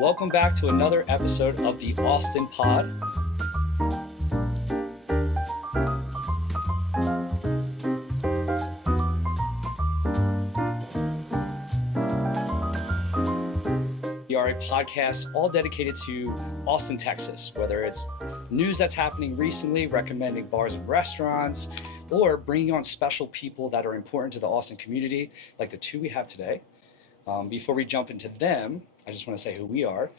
Welcome back to another episode of the Austin Pod. We are a podcast all dedicated to Austin, Texas, whether it's news that's happening recently, recommending bars and restaurants, or bringing on special people that are important to the Austin community, like the two we have today. Before we jump into them, I just want to say who we are.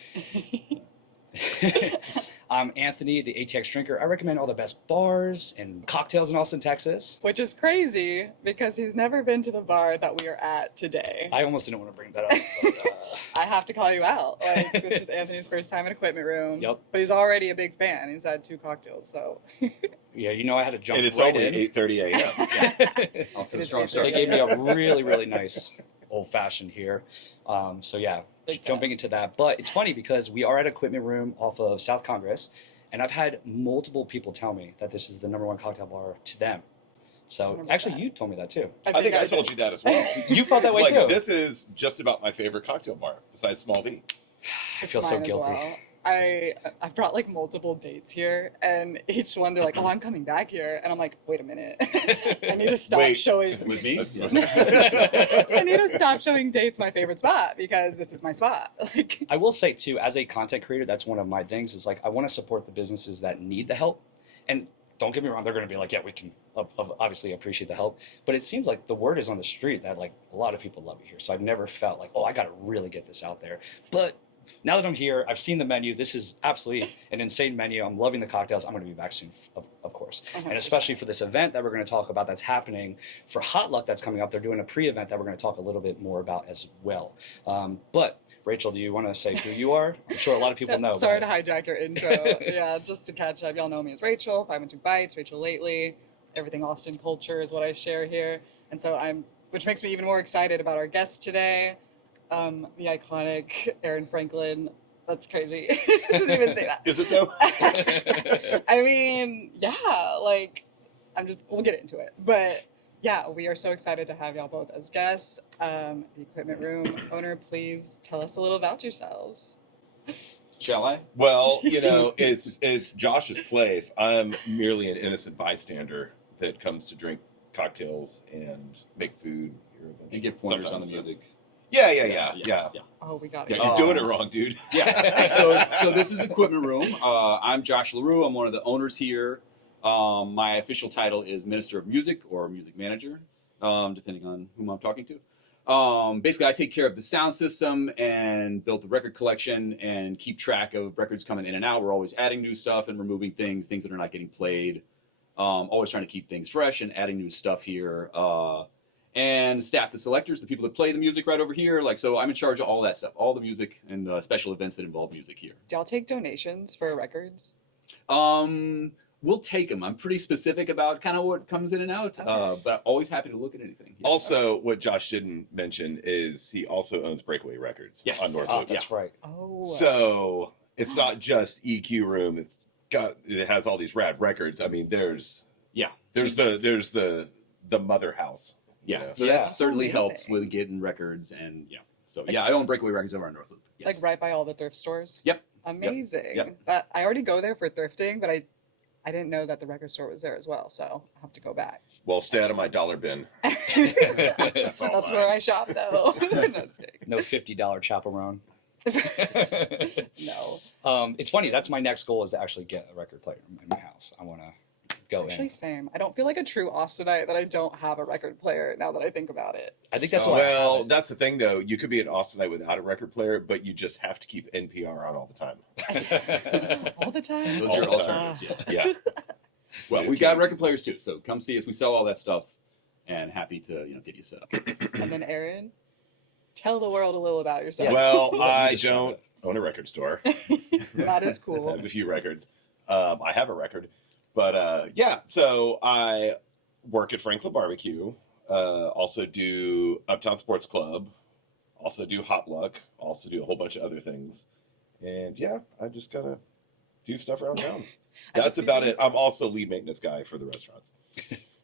I'm Anthony, the ATX drinker. I recommend all the best bars and cocktails in Austin, Texas. Which is crazy because he's never been to the bar that we are at today. I almost didn't want to bring that up. But, I have to call you out. Like, this is Anthony's first time in Equipment Room. Yep. But he's already a big fan. He's had 2 cocktails, so. Yeah, you know I had to jump and it's right only in. 8:30 a.m. Yeah. Off to the So they gave me a really, really nice old-fashioned here. So yeah, jumping into that. But it's funny because we are at Equipment Room off of South Congress, and I've had multiple people tell me that this is the #1 cocktail bar to them. So 100%. Actually, you told me that too. I think I told you that as well. You felt that way like, too. This is just about my favorite cocktail bar, besides Small V. I feel so Mine as guilty. well. I've brought like multiple dates here, and each one they're like, "Oh, I'm coming back here," and I'm like, "Wait a minute, I need to stop Wait. showing." With me? That's I need to stop showing dates my favorite spot because this is my spot. Like, I will say too, as a content creator, that's one of my things. Is like I want to support the businesses that need the help, and don't get me wrong, they're going to be like, yeah, we can obviously appreciate the help, but it seems like the word is on the street that like a lot of people love it here. So I've never felt like, oh, I got to really get this out there. But now that I'm here, I've seen the menu. This is absolutely an insane menu. I'm loving the cocktails. I'm going to be back soon, of course. 100%. And especially for this event that we're going to talk about that's happening for Hot Luck that's coming up. They're doing a pre-event that we're going to talk a little bit more about as well. But Rachel, do you want to say who you are? I'm sure a lot of people know. Sorry but... to hijack your intro. Yeah, just to catch up. Y'all know me as Rachel, 512 Bites, Rachel Lately. Everything Austin culture is what I share here. And so which makes me even more excited about our guest today, the iconic Aaron Franklin. That's crazy. Doesn't even say that. Is it though? I mean, yeah, like, we'll get into it. But yeah, we are so excited to have y'all both as guests. The Equipment Room owner, please tell us a little about yourselves. Shall I? Well, it's Josh's place. I'm merely an innocent bystander that comes to drink cocktails and make food. And get pointers on the Sometimes. music. Yeah. Oh, we got Yeah, it. you're doing it wrong, dude. Yeah. So this is Equipment Room. I'm Josh LaRue. I'm one of the owners here. My official title is Minister of Music or Music Manager, depending on whom I'm talking to. Basically, I take care of the sound system and build the record collection and keep track of records coming in and out. We're always adding new stuff and removing things that are not getting played. Always trying to keep things fresh and adding new stuff here. And staff the selectors, the people that play the music right over here. So I'm in charge of all that stuff, all the music and special events that involve music here. Do y'all take donations for records? We'll take them. I'm pretty specific about kind of what comes in and out, but always happy to look at anything. Yes. Also, what Josh didn't mention is he also owns Breakaway Records on North Loop. That's right. Oh. So it's not just EQ Room. It has all these rad records. I mean, there's the mother house. Yeah, You know? so Yeah. that certainly Amazing. helps with getting records and So yeah, I own Breakaway Records over on North Loop. Yes. Like right by all the thrift stores? Yep. Amazing. Yep. But I already go there for thrifting, but I didn't know that the record store was there as well, so I have to go back. Well, stay out of my dollar bin. That's all where mine. I shop, though. No, just kidding. No $50 chaperone. No. It's funny. That's my next goal is to actually get a record player in my house. I want to go Actually, in. same. I don't feel like a true Austinite that I don't have a record player now that I think about it. I think that's Oh, why. I Well, have it. that's the thing, though. You could be an Austinite without a record player, but you just have to keep NPR on all the time. All the time? Those are your all the time. alternatives. Yeah. Yeah. Well, we got record players too, so come see us. We sell all that stuff, and happy to get you set up. And then Aaron, tell the world a little about yourself. Well, You I describe don't it. own a record store. Not as I cool. have a few records. I have a record. But so I work at Franklin Barbecue, also do Uptown Sports Club, also do Hot Luck, also do a whole bunch of other things. And yeah, I just gotta do stuff around town. That's about it. I'm also lead maintenance guy for the restaurants.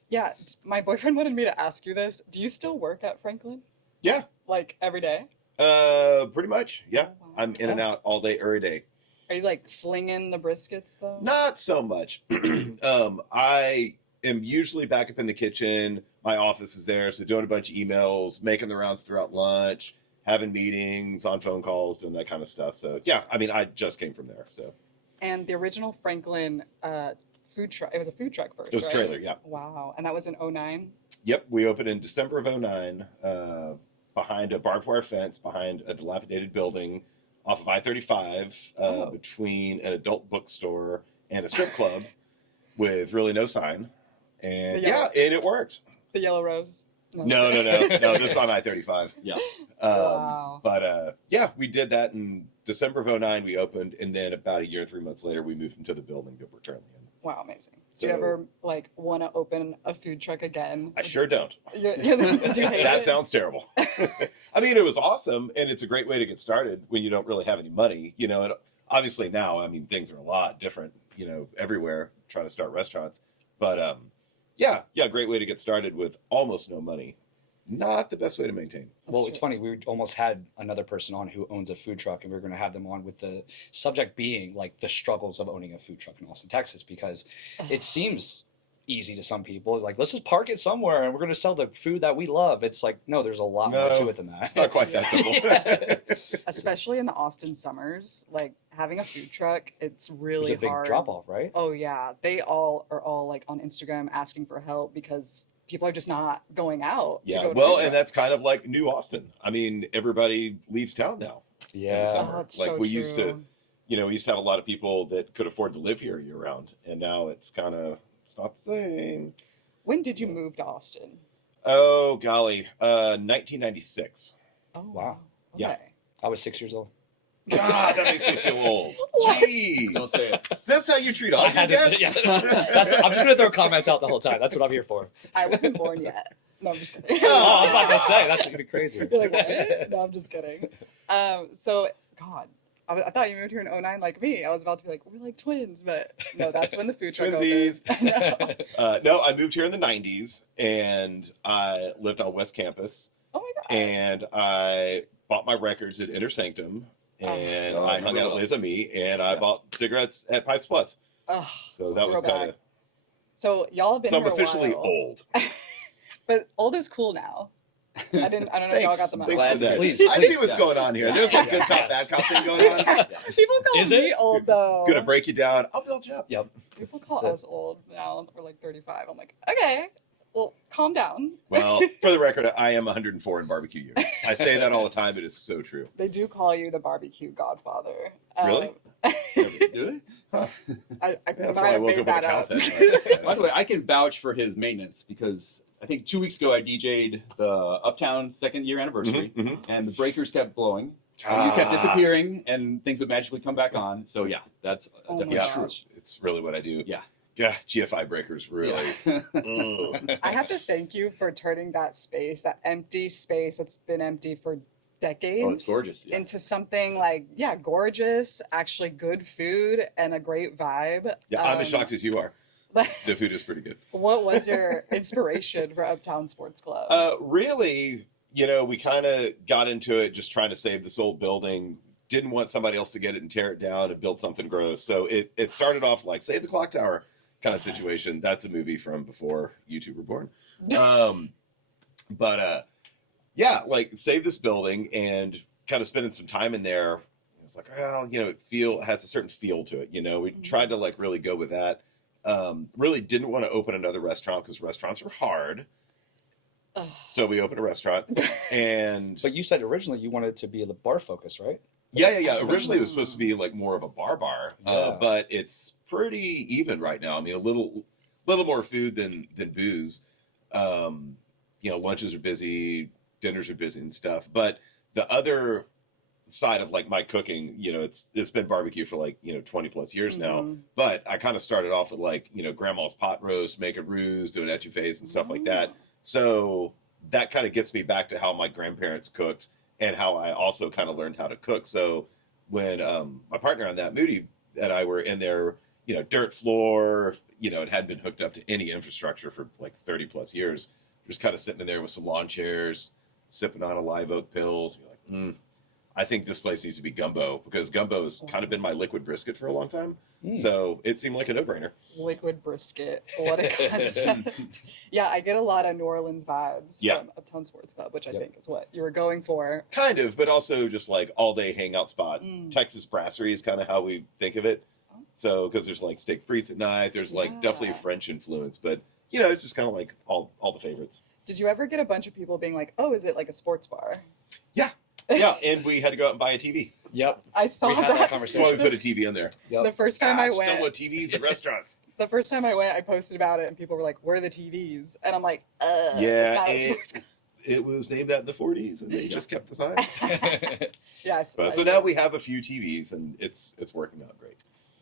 Yeah, my boyfriend wanted me to ask you this. Do you still work at Franklin? Yeah. Like every day? Pretty much, yeah. Oh, wow. I'm in and out all day, every day. Are you like slinging the briskets though? Not so much. I am usually back up in the kitchen. My office is there, so doing a bunch of emails, making the rounds throughout lunch, having meetings, on phone calls, doing that kind of stuff. So yeah, I mean, I just came from there. So And the original Franklin food truck, it was a food truck first, it was a right? trailer, yeah. Wow. And that was in '09? Yep, we opened in December of '09, behind a barbed wire fence, behind a dilapidated building, off of I-35, Oh. between an adult bookstore and a strip club, with really no sign. And The yellow- and it worked. The Yellow Rose? I'm No, just no, kidding. no, this is on I-35. Yeah. Wow. But yeah, we did that in December of '09. We opened, and then about a year and 3 months later, we moved into the building that we're currently in. Wow, amazing. Do So- you ever like want to open a food truck again? I sure don't. Did you hate That it? sounds terrible. I mean, it was awesome, and it's a great way to get started when you don't really have any money. You know, and obviously now, I mean, things are a lot different. You know, everywhere trying to start restaurants, but yeah, great way to get started with almost no money. Not the best way to maintain. Well, it's funny. We almost had another person on who owns a food truck, and we were going to have them on with the subject being like the struggles of owning a food truck in Austin, Texas, because it seems easy to some people. Like, let's just park it somewhere and we're going to sell the food that we love. It's like, no, there's a lot more No, to it than that. It's not quite that simple. Yeah. Especially in the Austin summers, like having a food truck, it's There's really a big hard. drop off, right? Oh yeah, they all are like on Instagram asking for help because people are just not going out. Yeah, to go to well, food and that's trucks. kind of like New Austin. I mean, everybody leaves town now. in the Yeah. summer. Oh, that's Like so we used to, true. you know, we used to have a lot of people that could afford to live here year round, and now it's not the same. When did you move to Austin? Oh golly, 1996. Oh Wow. Yeah. Okay. I was 6 years old. God, that makes me feel old. What? Don't Jeez, say it. that's how you treat all I your had to, guests. yeah, I'm just gonna throw comments out the whole time. That's what I'm here for. I wasn't born yet. No, I'm just kidding. Oh, I was about to say that's gonna be crazy. You're like, what? No, I'm just kidding. So, God, I thought you moved here in '09 like me. I was about to be like, we're like twins, but no, that's when the food truck Twinsies. opened. No. No, I moved here in the 90s, and I lived on West Campus, Oh my God. and I bought my records at Inner Sanctum, and Oh, I hung out at Les Amis, and I Yeah. bought cigarettes at Pipes Plus. Oh, So that was throwback. kind of. So y'all have been So I'm here a officially while. old. But old is cool now. I don't know if y'all got the memo. Thanks for that. Please, I see please. what's going on here. There's like good cop, Yes. bad cop thing going on. People call Is me it? old though. Gonna break you down. I'll build you up. Yep. People call That's us old now. We're like 35. I'm like, okay, well, calm down. Well, for the record, I am 104 in barbecue years. I say that all the time, but it's so true. They do call you the barbecue godfather. Really? Do I That's might why I have woke made up with a that cow's up. head. they? By the way, I can vouch for his maintenance because I think 2 weeks ago I DJ'd the Uptown second year anniversary, Mhm, mhm. and the breakers kept blowing. Ah. You kept disappearing, and things would magically come back on. So yeah, that's Oh my definitely Yeah, true. gosh. it's really what I do. Yeah. Yeah, GFI breakers, really. Yeah. Ugh. I have to thank you for turning that space, that empty space that's been empty for decades, Oh, it's gorgeous. Yeah. into something like, yeah, gorgeous, actually good food and a great vibe. Yeah, I'm as shocked as you are. The food is pretty good. What was your inspiration for Uptown Sports Club? Really, you know, we kind of got into it just trying to save this old building. Didn't want somebody else to get it and tear it down and build something gross. So it started off like Save the Clock Tower kind of situation. That's a movie from before you two were born. But yeah, like save this building and kind of spending some time in there. It's like, well, you know, it has a certain feel to it. You know, we tried to like really go with that. Really didn't want to open another restaurant because restaurants are hard. Ugh. So we opened a restaurant, and But you said originally you wanted it to be the bar focus, right? yeah. Originally, it was supposed to be like more of a bar, Yeah. but it's pretty even right now. I mean, a little more food than booze. You know, lunches are busy, dinners are busy, and stuff. But the other side of like my cooking, you know, it's been barbecue for like 20 plus years now. Mhm. But I kind of started off with like grandma's pot roast, making roux, doing etouffees and stuff like that. So that kind of gets me back to how my grandparents cooked and how I also kind of learned how to cook. So when my partner on that, Moody, and I were in there, dirt floor, it hadn't been hooked up to any infrastructure for like 30 plus years. Just kind of sitting in there with some lawn chairs, sipping on a live oak pills. Be like, I think this place needs to be Gumbo, because Gumbo has kind of been my liquid brisket for a long time. Mm. So it seemed like a no-brainer. Liquid brisket. What a concept. Yeah, I get a lot of New Orleans vibes from Uptown Sports Club, which I think is what you were going for. Kind of, but also just like all-day hangout spot. Mm. Texas Brasserie is kind of how we think of it. So, because there's like steak frites at night, there's like definitely a French influence, but you know, it's just kind of like all the favorites. Did you ever get a bunch of people being like, "Oh, is it like a sports bar?" Yeah. Yeah, and we had to go out and buy a TV. Yep. I saw We had that that. That's conversation. why we put a TV in there. Yep. The first time I Still went, want TVs at restaurants. the first time I went, I posted about it, and people were like, "Where are the TVs?" And I'm like, Yeah, it's not a and sports bar." it was named that in the 40s, and they just kept the sign. Yes. So now we have a few TVs, and it's working out great.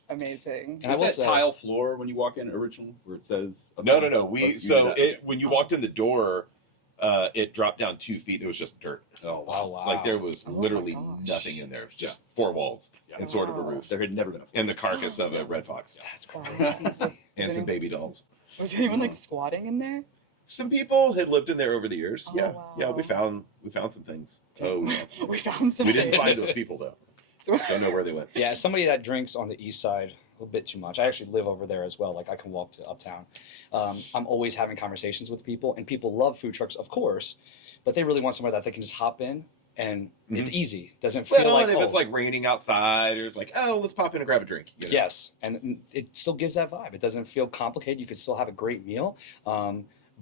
Amazing. And I will Is that say- tile floor when you walk in original, where it says? No. Oh, We you did so that. it when you walked in the door, it dropped down 2 feet. It was just dirt. Oh Wow, wow. Like there was Oh my literally gosh. nothing in there. Just 4 walls Yeah. and sort of a Wow. roof, There had never been a. and the carcass of a red fox, That's Wow. crazy. Was and some anyone- baby dolls. Was anyone like squatting in there? Some people had lived in there over the years. Oh, Yeah, wow. yeah. We found some things. Oh, yeah. We found some. We didn't find things. those people though. So- Don't know where they went. Yeah, as somebody that drinks on the east side a bit too much. I actually live over there as well. Like I can walk to Uptown. I'm always having conversations with people, and people love food trucks, of course, but they really want somewhere that they can just hop in and it's easy. Doesn't feel Well, like and if it's like raining outside, or it's like, oh, let's pop in and grab a drink. You know? yes, and it still gives that vibe. It doesn't feel complicated. You can still have a great meal.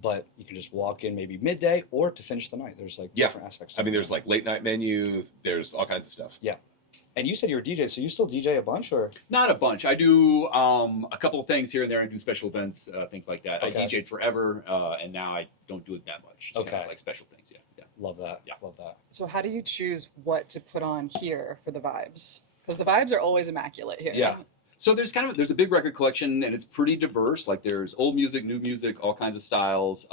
But you can just walk in maybe midday or to finish the night. There's like different aspects. I mean, there's like late night menu. There's all kinds of stuff. Yeah. And you said you were a DJ, so you still DJ a bunch, or? Not a bunch. I do a couple of things here and there. I do special events, things like that. Okay. I DJ'd forever, and now I don't do it that much. Just kind Okay. of like special things. Yeah. Love that. Yeah. Love that. So how do you choose what to put on here for the vibes? Because the vibes are always immaculate here. Yeah. So there's a big record collection, and it's pretty diverse. Like there's old music, new music, all kinds of styles.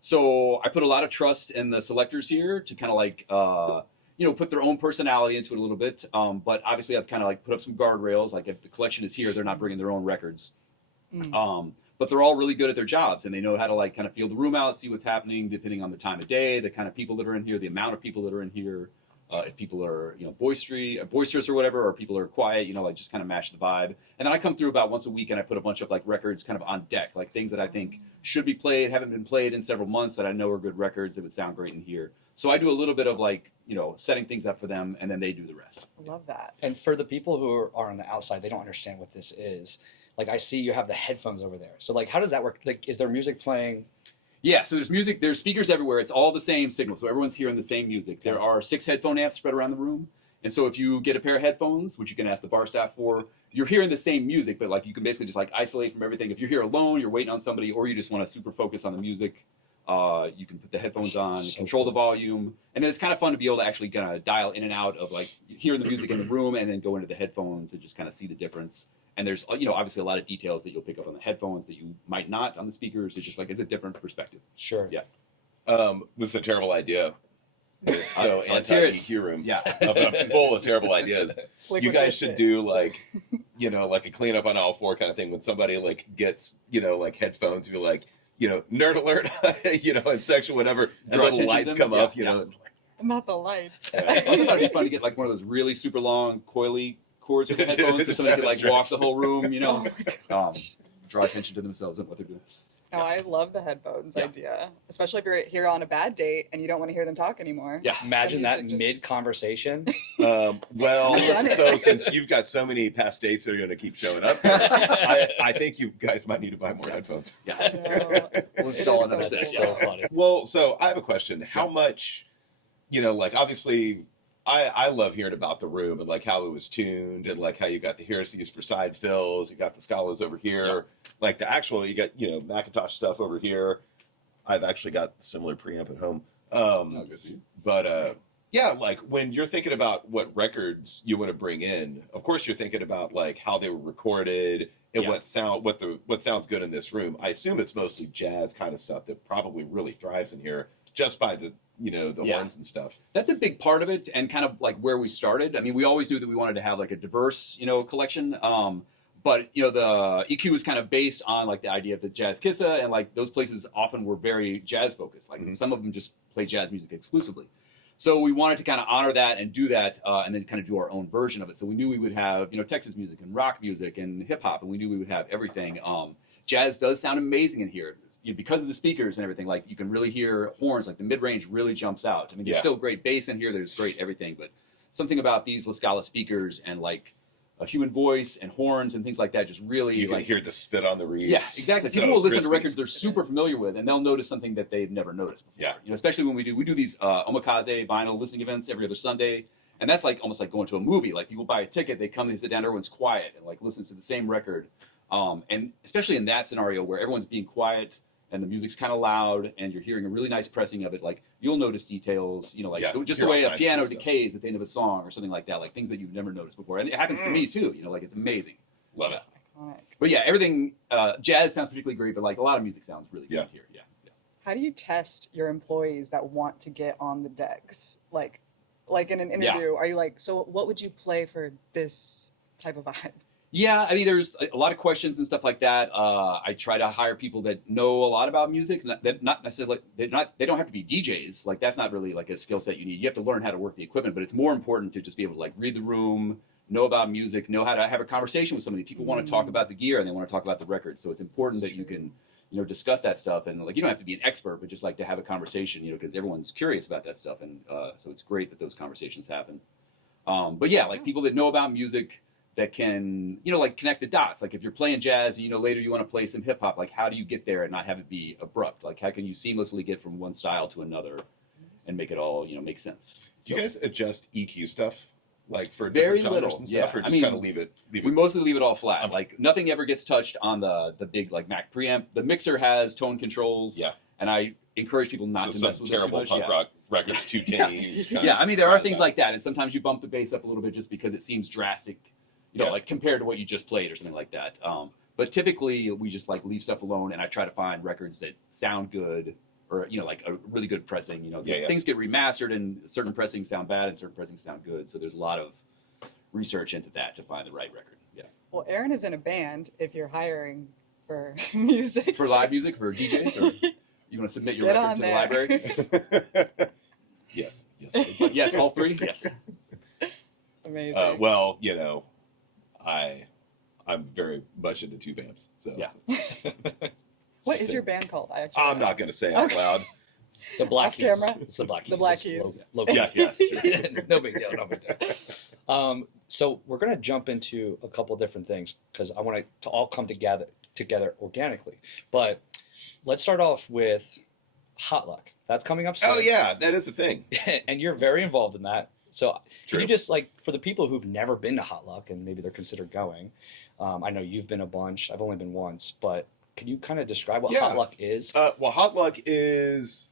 So I put a lot of trust in the selectors here to kind of like put their own personality into it a little bit. But obviously I've kind of like put up some guardrails. Like if the collection is here, they're not bringing their own records. But they're all really good at their jobs, and they know how to like kind of feel the room out, see what's happening depending on the time of day, the kind of people that are in here, the amount of people that are in here. If people are, boisterous or whatever, or people are quiet, like just kind of match the vibe. And then I come through about once a week and I put a bunch of like records kind of on deck, like things that I think should be played, haven't been played in several months that I know are good records that would sound great in here. So I do a little bit of like, setting things up for them, and then they do the rest. I love that. And for the people who are on the outside, they don't understand what this is. Like I see you have the headphones over there. So like, how does that work? Like, is there music playing? Yeah, so there's music, there's speakers everywhere. It's all the same signal, so everyone's hearing the same music. There are 6 headphone amps spread around the room, and so if you get a pair of headphones, which you can ask the bar staff for, you're hearing the same music, but like you can basically just like isolate from everything. If you're here alone, you're waiting on somebody, or you just want to super focus on the music, you can put the headphones on, control the volume, and then it's kind of fun to be able to actually kind of dial in and out of like hearing the music in the room, and then go into the headphones and just kind of see the difference. And there's, obviously a lot of details that you'll pick up on the headphones that you might not on the speakers. It's just like, it's a different perspective. Sure. Yeah. This is a terrible idea. It's so Let's hear it. anti-EQ room. Yeah. I'm full of terrible ideas. Liquid You guys should biscuit. do like, like a clean up on all 4 kind of thing when somebody like gets, like headphones, you're like, nerd alert, and section, whatever, and Draw little attention to lights them. come up, Yeah. Not the lights. I thought it'd be fun to get like one of those really super long coily cords with the headphones, so somebody could like walk the whole room, Oh my draw attention to themselves and what they're doing. No, I love the headphones Yeah. idea, especially if you're here on a bad date and you don't want to hear them talk anymore. Yeah. Imagine that Music just- mid-conversation. Well, I've done it. so since you've got so many past dates that are going to keep showing up, I think you guys might need to buy more headphones. Yeah. No, We'll it install is another so set. That's cool. so funny. Well, so I have a question. How much, like obviously I love hearing about the room and like how it was tuned and like how you got the heresies for side fills, you got the Scalas over here, Yeah. like the actual, you got, Macintosh stuff over here. I've actually got similar preamp at home. Oh, good for you. But yeah, like when you're thinking about what records you want to bring in, of course you're thinking about like how they were recorded and Yeah. what sounds good in this room. I assume it's mostly jazz kind of stuff that probably really thrives in here just by the the Yeah. horns and stuff. That's a big part of it, and kind of like where we started. I mean, we always knew that we wanted to have like a diverse, collection. But the EQ was kind of based on like the idea of the Jazz Kissa, and like those places often were very jazz focused. Like some of them just play jazz music exclusively. So we wanted to kind of honor that and do that, and then kind of do our own version of it. So we knew we would have, Texas music and rock music and hip hop, and we knew we would have everything. Jazz does sound amazing in here, because of the speakers and everything. Like, you can really hear horns, like the mid range really jumps out. I mean, there's still great bass in here, there's great everything, but something about these La Scala speakers and like a human voice and horns and things like that just really, You can hear the spit on the reeds. Yeah, exactly. So People will listen to crispy. records they're super familiar with, and they'll notice something that they've never noticed before. Yeah. Especially when we do these omakase vinyl listening events every other Sunday, and that's like almost like going to a movie. Like, people buy a ticket, they come, they sit down, everyone's quiet and like listens to the same record. And especially in that scenario where everyone's being quiet and the music's kind of loud and you're hearing a really nice pressing of it, like, you'll notice details, just the hear way all a kinds of piano stuff. decays at the end of a song or something like that, like things that you've never noticed before. And it happens to me too, like, it's amazing. Love it. Iconic. But yeah, everything, jazz sounds particularly great, but like a lot of music sounds really good here. Yeah. How do you test your employees that want to get on the decks? Like in an interview, are you like, so what would you play for this type of vibe? Yeah, I mean, there's a lot of questions and stuff like that. I try to hire people that know a lot about music. Not necessarily, they don't have to be DJs. Like, that's not really like a skill set you need. You have to learn how to work the equipment, but it's more important to just be able to like read the room, know about music, know how to have a conversation with somebody. People want to talk about the gear and they want to talk about the record. So it's important that you can, discuss that stuff. And like, you don't have to be an expert, but just like to have a conversation, because everyone's curious about that stuff. And so it's great that those conversations happen. But yeah, like people that know about music, that can, like connect the dots. Like, if you're playing jazz and later you want to play some hip hop, like, how do you get there and not have it be abrupt? Like, how can you seamlessly get from one style to another and make it all, make sense? Do you guys adjust EQ stuff, like for Very different genres little, and stuff, yeah. or I just mean, kind of leave it? We mostly leave it all flat. Like, nothing ever gets touched on the big like Mac preamp. The mixer has tone controls. Yeah. And I encourage people not Just to mess some with it too terrible much. punk rock records, too tinny. Yeah, I mean, there are things like that, and sometimes you bump the bass up a little bit just because it seems drastic, like compared to what you just played or something like that. But typically, we just like leave stuff alone, and I try to find records that sound good, or like a really good pressing. Things get remastered, and certain pressings sound bad, and certain pressings sound good. So there's a lot of research into that to find the right record. Yeah. Well, Aaron is in a band. If you're hiring for music, For live music, for DJs, or you want to submit your Get record on to the there. library? Yes. Yes, all three. Yes. amazing. Well, I'm very much into tube amps, so Yeah. What is your band called? I'm not going to say out loud. The Black Off Keys. camera? It's the Black Keys. The Black It's Keys. logo. Yeah. No big deal. No big deal. So we're gonna jump into a couple different things because I want it to all come together organically. But let's start off with Hot Luck. That's coming up soon. Oh yeah, that is a thing. And you're very involved in that. So can True. you just like, for the people who've never been to Hot Luck and maybe they're considered going, I know you've been a bunch. I've only been once, but can you kind of describe what Hot Luck is? Well, Hot Luck is,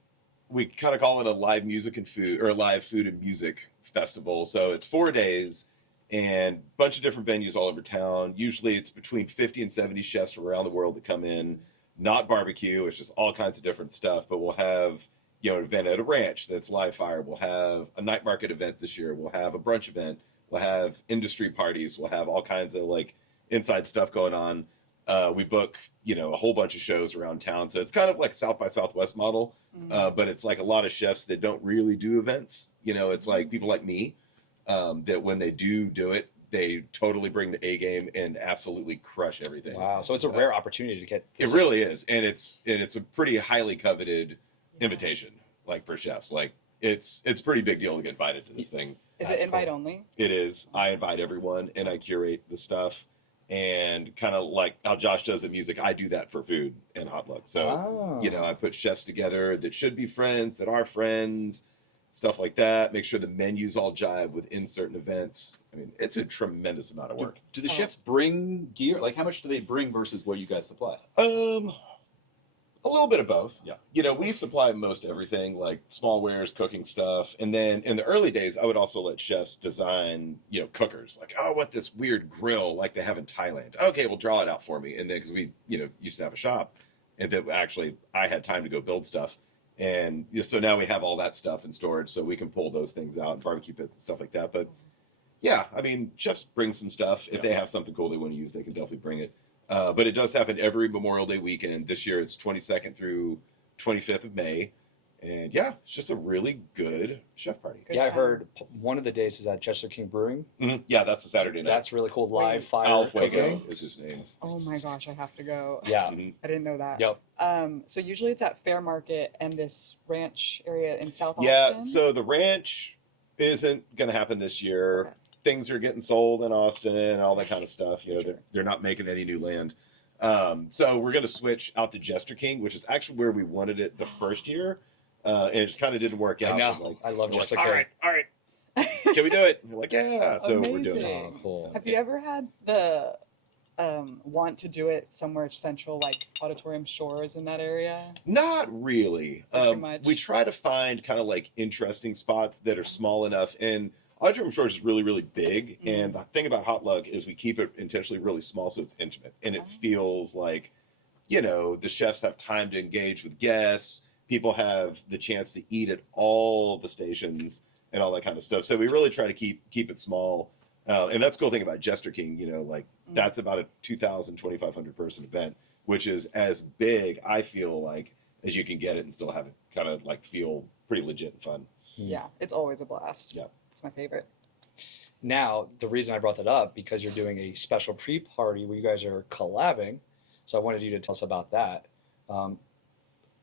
we kind of call it a live music and food, or a live food and music festival. So it's 4 days and a bunch of different venues all over town. Usually it's between 50 and 70 chefs from around the world that come in. Not barbecue, it's just all kinds of different stuff. But we'll have, an event at a ranch that's live fire. We'll have a night market event this year. We'll have a brunch event. We'll have industry parties. We'll have all kinds of like inside stuff going on. We book, a whole bunch of shows around town. So it's kind of like South by Southwest model, but it's like a lot of chefs that don't really do events. It's like people like me that when they do it, they totally bring the A game and absolutely crush everything. Wow. So it's a rare opportunity to get It really is. And it's a pretty highly coveted invitation, like for chefs. Like it's a pretty big deal to get invited to this thing. Is That's it invite cool. only? It is. I invite everyone and I curate the stuff. And kind of like how Josh does the music, I do that for food and Hot Luck. So, I put chefs together that should be friends, that are friends, stuff like that. Make sure the menus all jive within certain events. I mean, it's a tremendous amount of work. Do the chefs bring gear? Like, how much do they bring versus what you guys supply? A little bit of both. Yeah. We supply most everything, like small wares, cooking stuff. And then in the early days, I would also let chefs design, cookers. Like, oh, I want this weird grill like they have in Thailand. Okay, well, draw it out for me. And then, because we, used to have a shop. And then actually, I had time to go build stuff. And so now we have all that stuff in storage so we can pull those things out, barbecue pits and stuff like that. But yeah, I mean, chefs bring some stuff. If they have something cool they want to use, they can definitely bring it. But it does happen every Memorial Day weekend. This year it's 22nd through 25th of May. And yeah, it's just a really good chef party. Good Yeah, I time. heard one of the days is at Chester King Brewing. Mhm. Yeah, that's the Saturday night. That's really cool. Live fire Al cooking. Fuego is his name. Oh my gosh, I have to go. Yeah. Mhm. I didn't know that. Yep. So usually it's at Fair Market and this ranch area in South Yeah, Austin. so the ranch isn't going to happen this year. Okay. Things are getting sold in Austin and all that kind of stuff. You know, Sure. they're not making any new land. So we're going to switch out to Jester King, which is actually where we wanted it the first year. And it just kind of didn't work out. I know. But, like, I love we're like, Jessica. all right. Can we do it? And we're like, yeah. So we're doing Amazing. it. Oh, cool. Have you ever had the want to do it somewhere central, like Auditorium Shores in that area? Not really. Is it too much? We try to find kind of like interesting spots that are small enough. And Auditorium Shores is really, really big. Mm. And the thing about Hot Lug is we keep it intentionally really small so it's intimate. And it Oh. feels like, you know, the chefs have time to engage with guests. People have the chance to eat at all the stations and all that kind of stuff. So we really try to keep it small. And that's the cool thing about Jester King, you know, like that's about a 2,000, 2,500 person event, which is as big, I feel like, as you can get it and still have it kind of like feel pretty legit and fun. Yeah, it's always a blast. Yeah. It's my favorite. Now, the reason I brought that up, because you're doing a special pre-party where you guys are collabing. So I wanted you to tell us about that.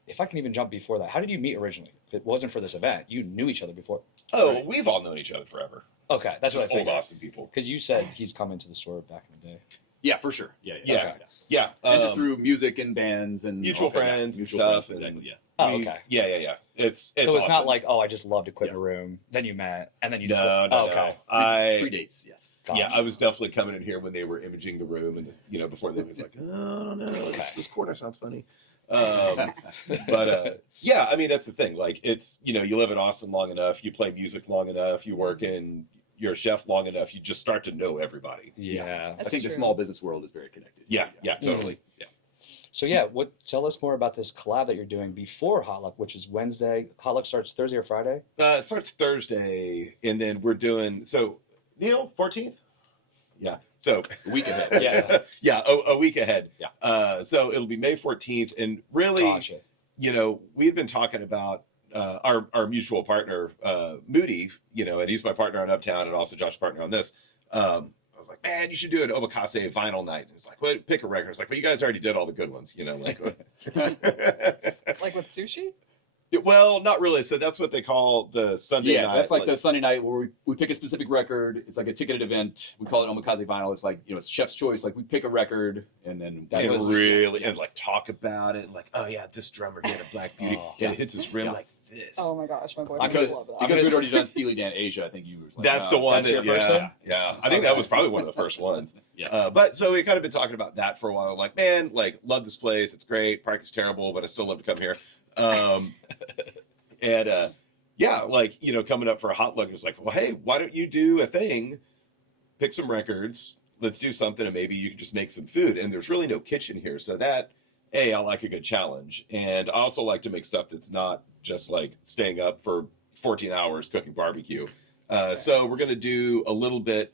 If I can even jump before that, how did you meet originally? If it wasn't for this event, you knew each other before. Oh, Right. we've all known each other forever. Okay, that's what I Just old figured. Austin people. Because you said he's come into the store back in the day. Yeah, for sure. Yeah. Yeah. Okay. Yeah. And just through music and bands and mutual all that, friends and mutual stuff, friends, and- exactly, yeah. Oh, we- okay. Yeah. It's So it's awesome. not like, oh, I just loved Equipment Room. Then you met, and then you just No. okay. Predates, yes. Got Yeah, Gosh. I was definitely coming in here when they were imaging the room, and you know, before they were like, oh, I don't know, this corner sounds funny. But yeah, I mean, that's the thing. Like, it's, you know, you live in Austin long enough, you play music long enough, you work in, you're a chef long enough, you just start to know everybody. Yeah. I That's think the true. small business world is very connected. Yeah, totally. So yeah, tell us more about this collab that you're doing before Hot Luck, which is Wednesday. Hot Luck starts Thursday or Friday. It starts Thursday, and then we're doing, so, Neil, 14th? Yeah, so. A week ahead. Yeah. Yeah, a week ahead. Yeah. So it'll be May 14th, and really, Gotcha. you know, we had been talking about our mutual partner, Moody, you know, and he's my partner on Uptown and also Josh's partner on this. I was like, man, you should do an omakase vinyl night. And it's like, well, pick a record. It's like, well, you guys already did all the good ones, you know, like. Like with sushi? Well, not really. So that's what they call the Sunday night. That's like the Sunday night where we pick a specific record. It's like a ticketed event. We call it Omakase Vinyl. It's like, you know, it's chef's choice. Like we pick a record and then that and was really, and like talk about it. Like, oh yeah, this drummer he had a Black Beauty. Oh, and it hits his rim Yeah. like this. Oh my gosh, my boyfriend because would love that. because we'd already done Steely Dan Asia. I think you were like, That's the one that's that, your person? yeah. I think that was probably one of the first ones. Yeah. But so we kind of been talking about that for a while. Like, man, like, love this place. It's great. Parking's terrible, but I still love to come here. And yeah, like, you know, coming up for a hot look, it's like, well, hey, why don't you do a thing? Pick some records. Let's do something, and maybe you can just make some food. And there's really no kitchen here, so that, I like a good challenge. And I also like to make stuff that's not just like staying up for 14 hours cooking barbecue. So we're gonna do a little bit,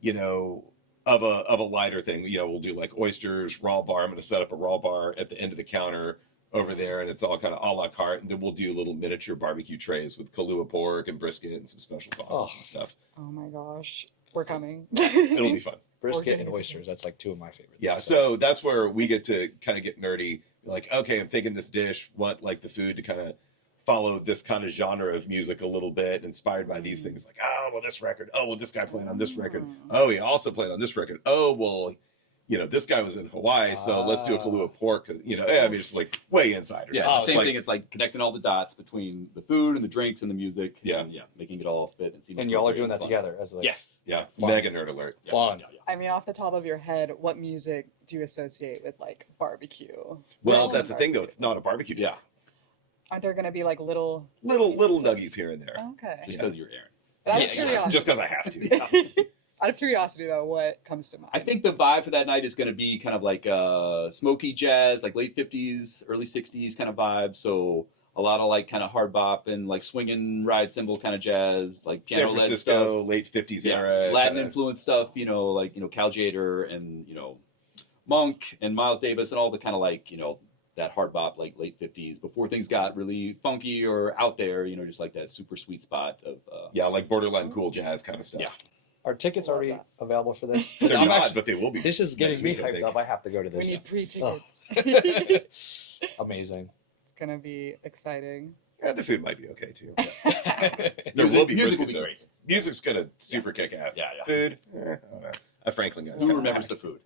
you know, of a lighter thing. You know, we'll do like oysters, raw bar. I'm gonna set up a raw bar at the end of the counter over there, and it's all kind of a la carte. And then we'll do little miniature barbecue trays with Kahlua pork and brisket and some special sauces and stuff. Oh my gosh, we're coming. It'll be fun. Brisket and Organic. oysters. That's like two of my favorites. Yeah, so that's where we get to kind of get nerdy. Like, okay, I'm thinking this dish, want like the food to kind of follow this kind of genre of music a little bit, inspired by these things. Like, oh, well, this record. Oh, well, this guy played on this record. Oh, he also played on this record. Oh, well, you know, this guy was in Hawaii, so let's do a Kahlua pork. You know, I mean, it's like way insiders. Yeah, Oh, it's the same like, thing. It's like connecting all the dots between the food and the drinks and the music. Yeah. And, making it all fit and seem And y'all are appropriate doing that and fun. together as like Yes, yeah, Fun. mega nerd alert. Yeah, Fun. yeah, yeah. I mean, off the top of your head, what music do you associate with like barbecue? Well, Really? that's the thing, though. It's not a barbecue. Yeah. Aren't there going to be like little? Little nuggies here and there. Okay. Just because you're Aaron. But out of Yeah, curiosity, Just because I have to. out of curiosity though, what comes to mind? I think the vibe for that night is going to be kind of like smoky jazz, like late 50s, early 60s kind of vibe. So a lot of like kind of hard bop and like swinging ride cymbal kind of jazz, like San piano-led Francisco, stuff. late 50s Yeah, era. Latin kinda- influence stuff, you know, like, Cal Jader and, Monk and Miles Davis and all the kind of like, that hard bop, like late 50s, before things got really funky or out there, you know, just like that super sweet spot of. Yeah, like borderline cool jazz kind of stuff. Yeah. Are tickets Love already that. available for this? 'Cause They're I'm not, actually- but they will be. This is next getting me week, I hyped think. up. I have to go to We this. need pre-tickets. Amazing. It's gonna be exciting. Yeah, the food might be okay too. There Music- will be music brisket, will be though. great. Music's gonna super kick ass. Yeah, yeah. Food, I don't know. A Franklin guy's Who kinda remembers whack. the food?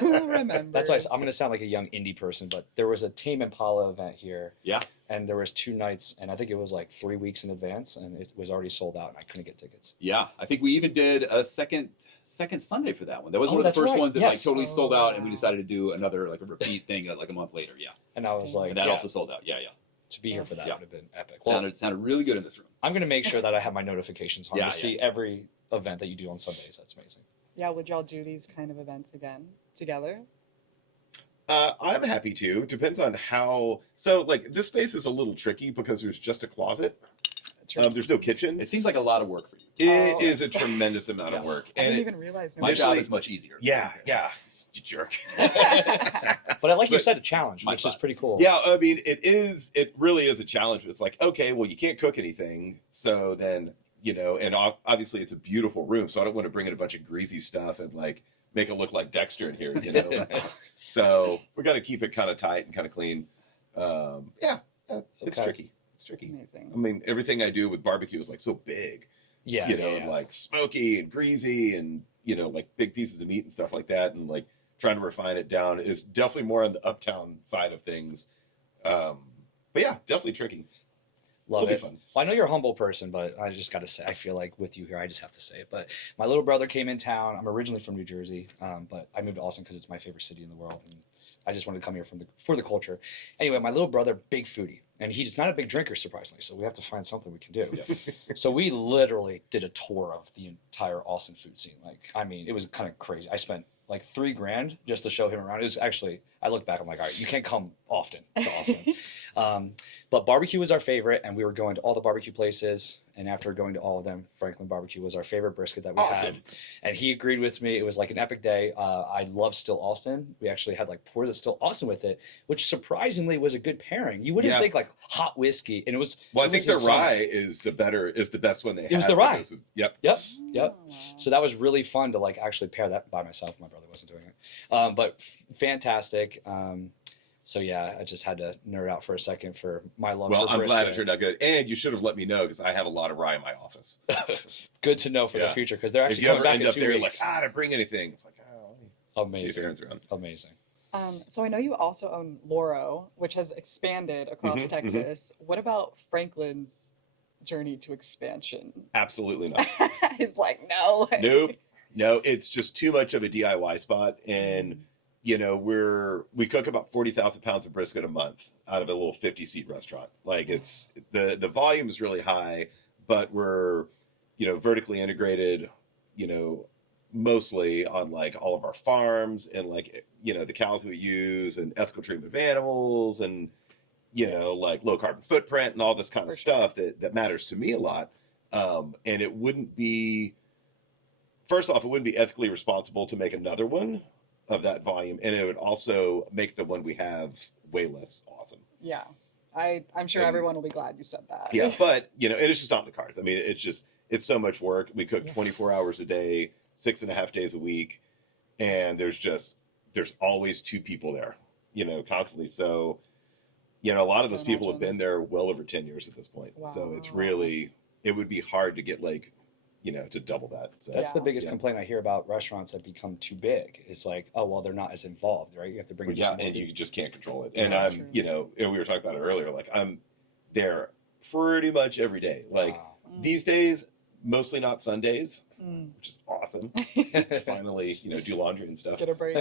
Who remembers? That's why I'm going to sound like a young indie person, but there was a Tame Impala event here, Yeah. and there was 2 nights, and I think it was like 3 weeks in advance, and it was already sold out, and I couldn't get tickets. Yeah, I think we even did a second Sunday for that one. That was Oh, one of the that's first right. ones that Yes. like totally sold out, and we wow. decided to do another like a repeat thing like a month later. Yeah, And I was like, and that yeah, also sold out. Yeah, yeah. to be here for that Yeah. would have been epic. Well, Sounded really good in this room. I'm going to make sure that I have my notifications on Yeah, to see every event that you do on Sundays. That's amazing. Yeah, would y'all do these kind of events again together? I'm happy to. Depends on how. So, like, this space is a little tricky because there's just a closet. There's no kitchen. It seems like a lot of work for you. It Oh. is a tremendous amount of Yeah. work. I didn't it- even realize. My job Initially- is much easier. yeah, you jerk. But I like you But- said, a challenge, My which is spot. pretty cool. Yeah, I mean, it really is a challenge. It's like, okay, well, you can't cook anything. So then, and obviously it's a beautiful room. So I don't want to bring in a bunch of greasy stuff and like make it look like Dexter in here, So we got to keep it kind of tight and kind of clean. Yeah, it's Okay. tricky. It's tricky. Amazing. I mean, everything I do with barbecue is like so big, Yeah. and like smoky and greasy and, like big pieces of meat and stuff like that. And like trying to refine it down is definitely more on the uptown side of things. But yeah, definitely tricky. Love It'll be it. fun. Well, I know you're a humble person, but I just got to say, I feel like with you here, I just have to say it. But my little brother came in town. I'm originally from New Jersey, but I moved to Austin because it's my favorite city in the world, and I just wanted to come here for the culture. Anyway, my little brother, big foodie, and he's not a big drinker, surprisingly. So we have to find something we can do. Yeah. So we literally did a tour of the entire Austin food scene. Like, I mean, it was kind of crazy. I spent like $3,000 just to show him around. It was actually, I look back, I'm like, all right, you can't come often to Austin. But barbecue was our favorite, and we were going to all the barbecue places. And after going to all of them, Franklin Barbecue was our favorite brisket that we Awesome. had. And he agreed with me. It was like an epic day. I love Still Austin. We actually had like pours of Still Austin with it, which surprisingly was a good pairing. You wouldn't Yeah. think like hot whiskey, and it was. Well, I it think was the insane. rye is the best one they had. It was the rye. because of- Yep. Yep. Oh. So that was really fun to like actually pair that by myself. My brother wasn't doing it, but fantastic. So yeah, I just had to nerd out for a second for my love Well, for I'm brisket. glad it turned out good. And you should have let me know because I have a lot lot of rye in my office. Good to know for the Yeah. future because they're If actually you coming ever back end in up 2 there weeks. like, to bring anything, it's like, let me see if Amazing, Aaron's around. amazing. So I know you also own Loro, which has expanded across Mhm, Texas. What about Franklin's journey to expansion? Absolutely not. He's like, no. Nope. No, it's just too much of a DIY spot. And, we cook about 40,000 pounds of brisket a month out of a little 50-seat restaurant. Like it's, the volume is really high, but we're, vertically integrated, mostly on like all of our farms and like, the cows we use and ethical treatment of animals and, like low carbon footprint and all this kind of For sure. stuff that matters to me a lot. And it wouldn't be, first off, it wouldn't be ethically responsible to make another one of that volume. And it would also make the one we have way less awesome. Yeah. I'm sure And- everyone will be glad you said that. Yeah. But, and it's just not in the cards. I mean, it's so much work. We cook Yeah. 24 hours a day, 6.5 days a week. And there's always 2 people there, constantly. So, a lot of those Can people have imagine. been there well over 10 years at this point. So it's Wow. really, it would be hard to get like, to double that. So That's the Yeah. biggest Yeah. complaint I hear about restaurants that become too big. It's like, oh well, they're not as involved, right? You have to bring. in yeah, some more and you people. just can't control it. And Yeah, I'm, true. and we were talking about it earlier, like I'm there pretty much every day. Like Wow. these days, mostly not Sundays, Mm. which is awesome. Finally, do laundry and stuff. Get a break.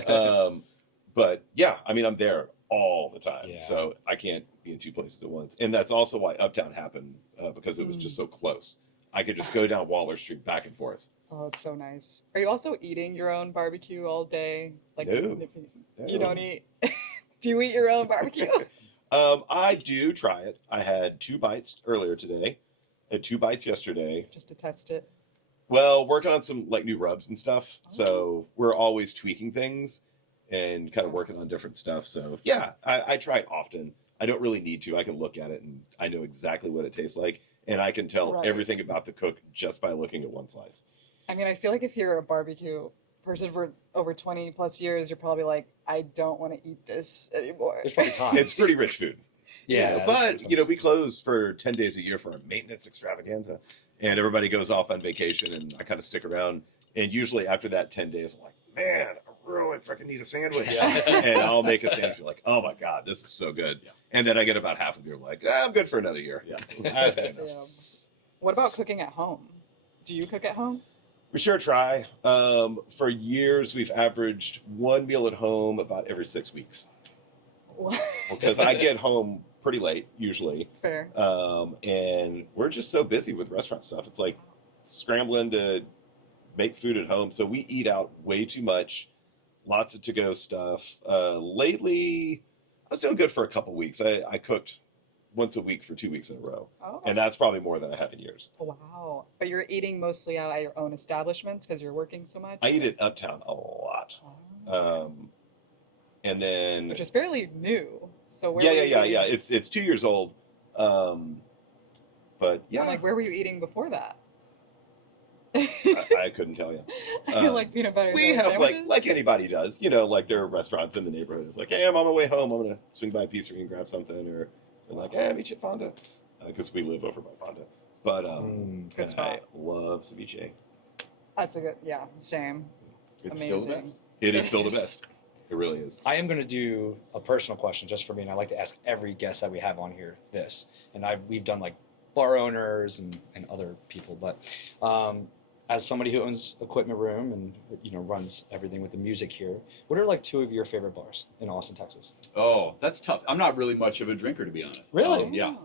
But yeah, I mean, I'm there all the time. Yeah. So I can't be in 2 places at once. And that's also why Uptown happened, because it was just so close. I could just go down Waller Street back and forth. Oh, it's so nice. Are you also eating your own barbecue all day? Like No. You don't eat. Do you eat your own barbecue? I do try it. I had 2 bites earlier today. I had 2 bites yesterday. Just to test it. Well, working on some like new rubs and stuff. So we're always tweaking things. and kind of working on different stuff. So yeah, I try it often. I don't really need to. I can look at it and I know exactly what it tastes like, and I can tell Right. everything about the cook just by looking at one slice. I mean, I feel like if you're a barbecue person for over 20 plus years, you're probably like, I don't want to eat this anymore. There's probably times. It's pretty rich food. Yeah. But we close for 10 days a year for our maintenance extravaganza, and everybody goes off on vacation, and I kind of stick around. And usually after that 10 days, I'm like, man, I really freaking need a sandwich. Yeah. And I'll make a sandwich. You're like, oh my God, this is so good. Yeah. And then I get about half of you like, I'm good for another year. Yeah. I've had enough. Yeah. What about cooking at home? Do you cook at home? We sure try. For years, we've averaged one meal at home about every 6 weeks. What? Because I get home pretty late usually. Fair. And we're just so busy with restaurant stuff. It's like scrambling to make food at home. So we eat out way too much. Lots of to-go stuff. Lately, I was doing good for a couple weeks. I cooked once a week for 2 weeks in a row. Oh. And that's probably more than I have in years. Wow. But you're eating mostly out at your own establishments because you're working so much? I eat at Uptown a lot. Oh. And then... Which is fairly new. So where yeah. were you eating? It's 2 years old. But yeah, I'm like, where were you eating before that? I couldn't tell you. I like peanut butter. We jelly have sandwiches? like anybody does, like there are restaurants in the neighborhood. It's like, hey, I'm on my way home. I'm gonna swing by a pizzeria and grab something, or they're like, hey, meet you at Fonda, because we live over by Fonda. But Good and I spot. love ceviche. That's a good, yeah, same. It's still the Amazing. best. It is It still the is. best. It really is. I am going to do a personal question just for me, and I like to ask every guest that we have on here this. And we've done like bar owners and other people, but as somebody who owns Equipment Room and runs everything with the music here, what are like two of your favorite bars in Austin, Texas? Oh, that's tough. I'm not really much of a drinker, to be honest. Really? Yeah.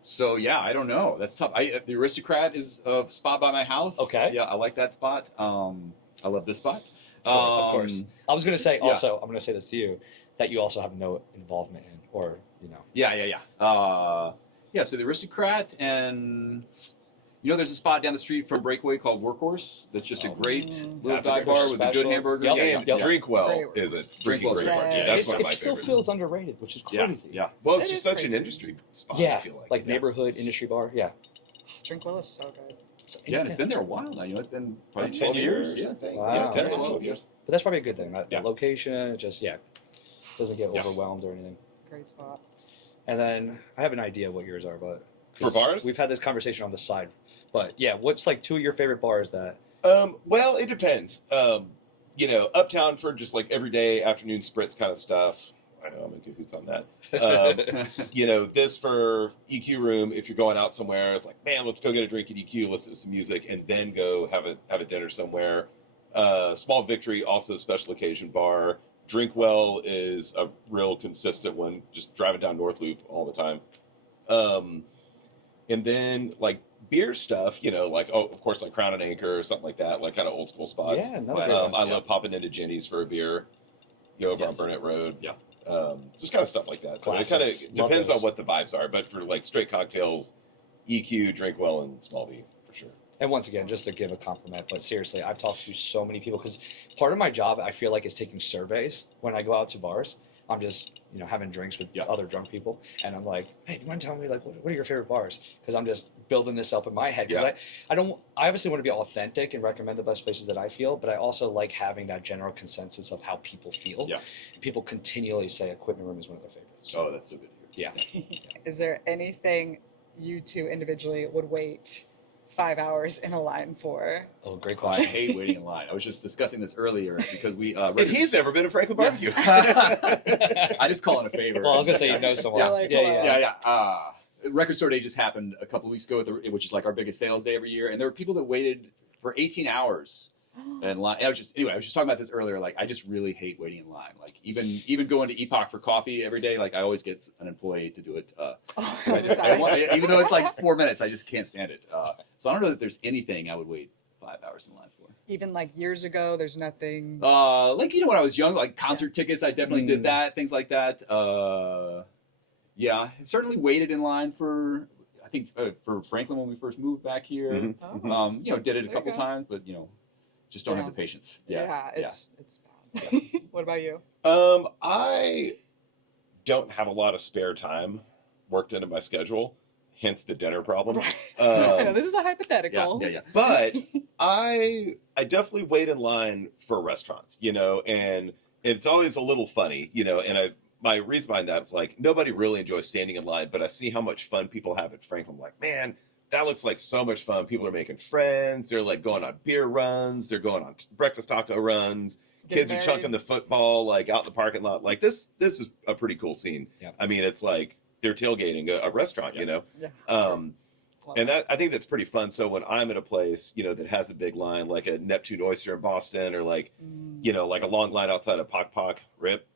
So yeah, I don't know. That's tough. The Aristocrat is a spot by my house. Okay. Yeah, I like that spot. I love this spot. Of course. I was going to say yeah. also, I'm going to say this to you, that you also have no involvement in, or. Yeah. So the Aristocrat, and there's a spot down the street from Breakaway called Workhorse. That's just a great little That's a dive good bar with a good special. hamburger. Yep. And Yep. Drink Well Great is a Drink freaking Well's great great. bar. Yeah. That's it one of my still favorites. feels underrated, which is crazy. Yeah. Well, it's It just is such crazy. an industry spot. Yeah, I feel like neighborhood industry bar. Yeah. Drink Well is so good. So, Yeah, and it's been there a while now. It's been probably 10 12 years, years. I think. Wow. Yeah, 10 Yeah. 12 years. But that's probably a good thing. That Yeah. location, it just doesn't get Yeah. overwhelmed or anything. Great spot. And then I have an idea what yours are, but For bars? we've had this conversation on the side. But yeah, what's like two of your favorite bars that? Well, it depends. Uptown for just like everyday afternoon spritz kind of stuff. I know I'm in cahoots on that. This for EQ Room. If you're going out somewhere, it's like, man, let's go get a drink at EQ, listen to some music, and then go have a dinner somewhere. Small Victory, also a special occasion bar. Drink Well is a real consistent one. Just driving down North Loop all the time. And then like beer stuff, of course, like Crown and Anchor or something like that, like kind of old school spots. Yeah, another Classic. good one. I love popping into Jenny's for a beer, over Yes. on Burnett Road. Yeah. Just kind of stuff like that. So it kind Classics. of Love depends those. on what the vibes are. But for like straight cocktails, EQ, Drink Well, and Small V for sure. And once again, just to give a compliment, but seriously, I've talked to so many people because part of my job, I feel like, is taking surveys when I go out to bars. I'm just, having drinks with Yeah. other drunk people, and I'm like, hey, do you mind telling me like what are your favorite bars? Because I'm just building this up in my head. Because I obviously want to be authentic and recommend the best places that I feel, but I also like having that general consensus of how people feel. Yeah. People continually say Equipment Room is one of their favorites. Oh, that's so good to hear. Yeah. Is there anything you two individually would wait 5 hours in a line for? Oh, great I question. hate waiting in line. I was just discussing this earlier because we. And he's never been to Franklin Barbecue. I just call it a favor. Well, I was gonna say you know someone. Yeah. Yeah. Record Store Day just happened a couple of weeks ago, which is like our biggest sales day every year, and there were people that waited for 18 hours in line. I was just talking about this earlier. Like, I just really hate waiting in line. Like, even going to Epoch for coffee every day, like I always get an employee to do it. Even though it's like 4 minutes, I just can't stand it. So I don't know that there's anything I would wait 5 hours in line for. Even like years ago, there's nothing. When I was young, like concert tickets, I definitely did that, things like that. Certainly waited in line for, I think, for Franklin when we first moved back here. Mhm. Oh, Did it a There you couple go. times, but Just don't have Yeah. the patience. It's bad. What about you? I don't have a lot of spare time worked into my schedule, hence the dinner problem. Right. I know, Um, this is a hypothetical. Yeah. but I definitely wait in line for restaurants, and it's always a little funny, and my reason behind that is like nobody really enjoys standing in line, but I see how much fun people have at Franklin. I'm like, man, that looks like so much fun. People are making friends. They're like going on beer runs. They're going on breakfast taco runs. Getting Kids are married. chunking the football like out in the parking lot. Like this is a pretty cool scene. Yep. I mean, it's like they're tailgating a restaurant, Yeah. Yeah. Love And that. I think that's pretty fun. So when I'm at a place, that has a big line, like a Neptune Oyster in Boston, or like, like a long line outside of Pock Pock Rip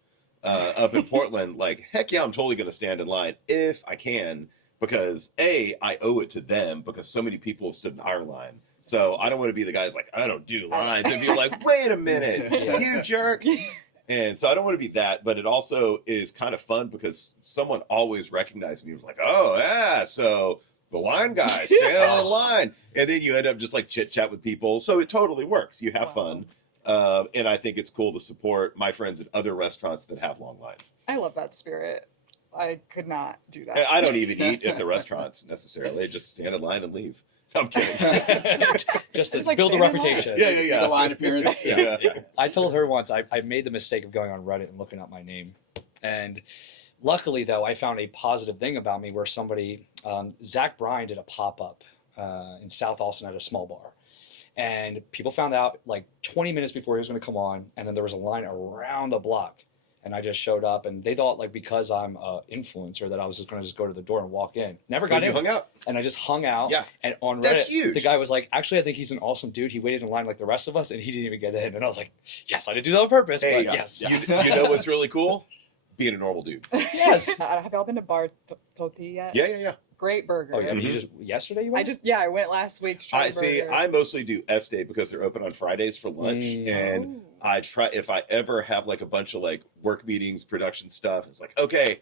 up in Portland, like, heck yeah, I'm totally going to stand in line if I can, because I owe it to them because so many people have stood in our line. So I don't want to be the guy who's like, I don't do lines, and be like, wait a minute, Yeah. you jerk. And so I don't want to be that, but it also is kind of fun because someone always recognized me. It was like, oh yeah, so the line guy, stand on the line. And then you end up just like chit chat with people. So it totally works. You have fun. And I think it's cool to support my friends at other restaurants that have long lines. I love that spirit. I could not do that. And I don't even eat at the restaurants necessarily. I just stand in line and leave. I'm kidding. Just to It's like build a standing in line. reputation. Yeah. The line appearance. Yeah. I told her once I made the mistake of going on Reddit and looking up my name, and luckily though I found a positive thing about me where somebody, Zach Bryan, did a pop up in South Austin at a small bar, and people found out like 20 minutes before he was going to come on, and then there was a line around the block. And I just showed up, and they thought like because I'm an influencer that I was just going to just go to the door and walk in. Never got You in. hung out. And I just hung out. Yeah. And on Reddit, That's huge. the guy was like, actually, I think he's an awesome dude. He waited in line like the rest of us, and he didn't even get in. And I was like, yes, I didn't do that on purpose, Hey, but yeah. yes. You know what's really cool? Being a normal dude. Yes. Have y'all been to Bar Toti yet? Yeah. Great burger. Oh, yeah, but you Mhm. just, yesterday you went? I went last week to try I the see. burger. I mostly do Este because they're open on Fridays for lunch, and Ooh. I try if I ever have like a bunch of like work meetings, production stuff. It's like okay,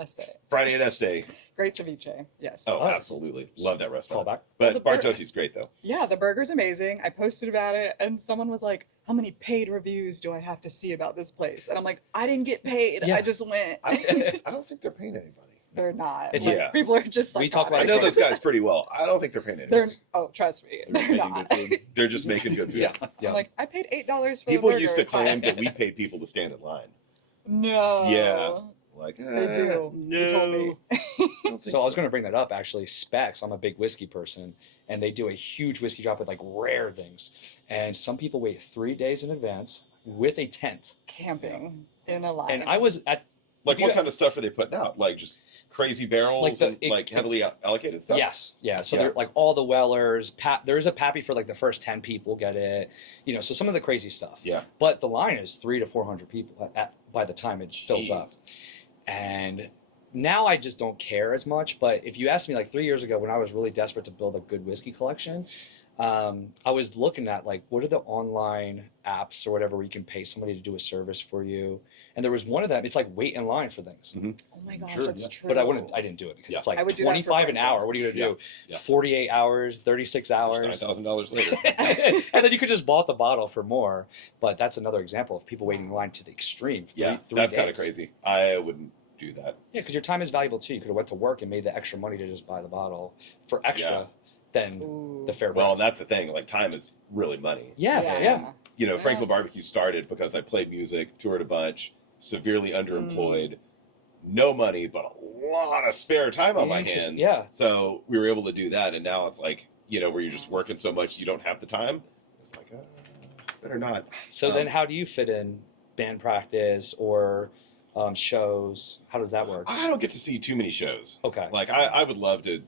Este. Friday at Este. Great ceviche. Yes. Oh, Oh. absolutely, love that Call restaurant. back. Well, the But bur- Bartoti's great though. Yeah, the burger's amazing. I posted about it, and someone was like, "How many paid reviews do I have to see about this place?" And I'm like, "I didn't get paid. Yeah. I just went." I don't think they're paying anybody. They're not. It's- Like, Yeah. people are just. We talk about I psychotic. know those guys pretty well. I don't think they're paying They're. anybody. Oh, trust me, They're they're making not. good food. They're just making good food. Yeah. Yeah. I'm like, I paid $8 for People the burger. used to it's fine." claim that we pay people to stand in line. No. Yeah. Like They do. No, You told me. I don't think So I was going to bring that up actually. Specs, I'm a big whiskey person, and they do a huge whiskey drop with like rare things. And some people wait 3 days in advance with a tent. Camping in a line. And I was at, Like, if you- what kind of stuff are they putting out? Like, just crazy barrels Like the- and like heavily allocated stuff? yes, yeah. So Yeah. they're like all the Wellers. There is a Pappy for like the first 10 people get it. So some of the crazy stuff. Yeah. But the line is 300 to 400 people by the time it fills up. Jeez. And now I just don't care as much. But if you asked me like 3 years ago when I was really desperate to build a good whiskey collection, I was looking at like what are the online apps or whatever where you can pay somebody to do a service for you. And there was one of them. It's like wait in line for things. Mm-hmm. Oh my gosh, Sure, that's yeah. true. But I didn't do it because Yeah. it's like I would do that for 25 an Franklin. hour. What are you gonna do? Yeah. 48 hours, 36 hours. $9,000 later. And then you could just bought the bottle for more. But that's another example of people waiting in line to the extreme. Yeah, three that's kind of days. crazy. I wouldn't do that. Yeah, because your time is valuable too. You could have went to work and made the extra money to just buy the bottle for extra Yeah. than Ooh. the fair Well, price. that's the thing. Like, time is really money. Yeah. Franklin Barbecue started because I played music, toured a bunch, severely underemployed, no money, but a lot of spare time on my Interesting. hands. Yeah. So we were able to do that, and now it's like, where you're just working so much you don't have the time. It's like, better not. So then how do you fit in band practice or shows? How does that work? I don't get to see too many shows. Okay. Like, I would love to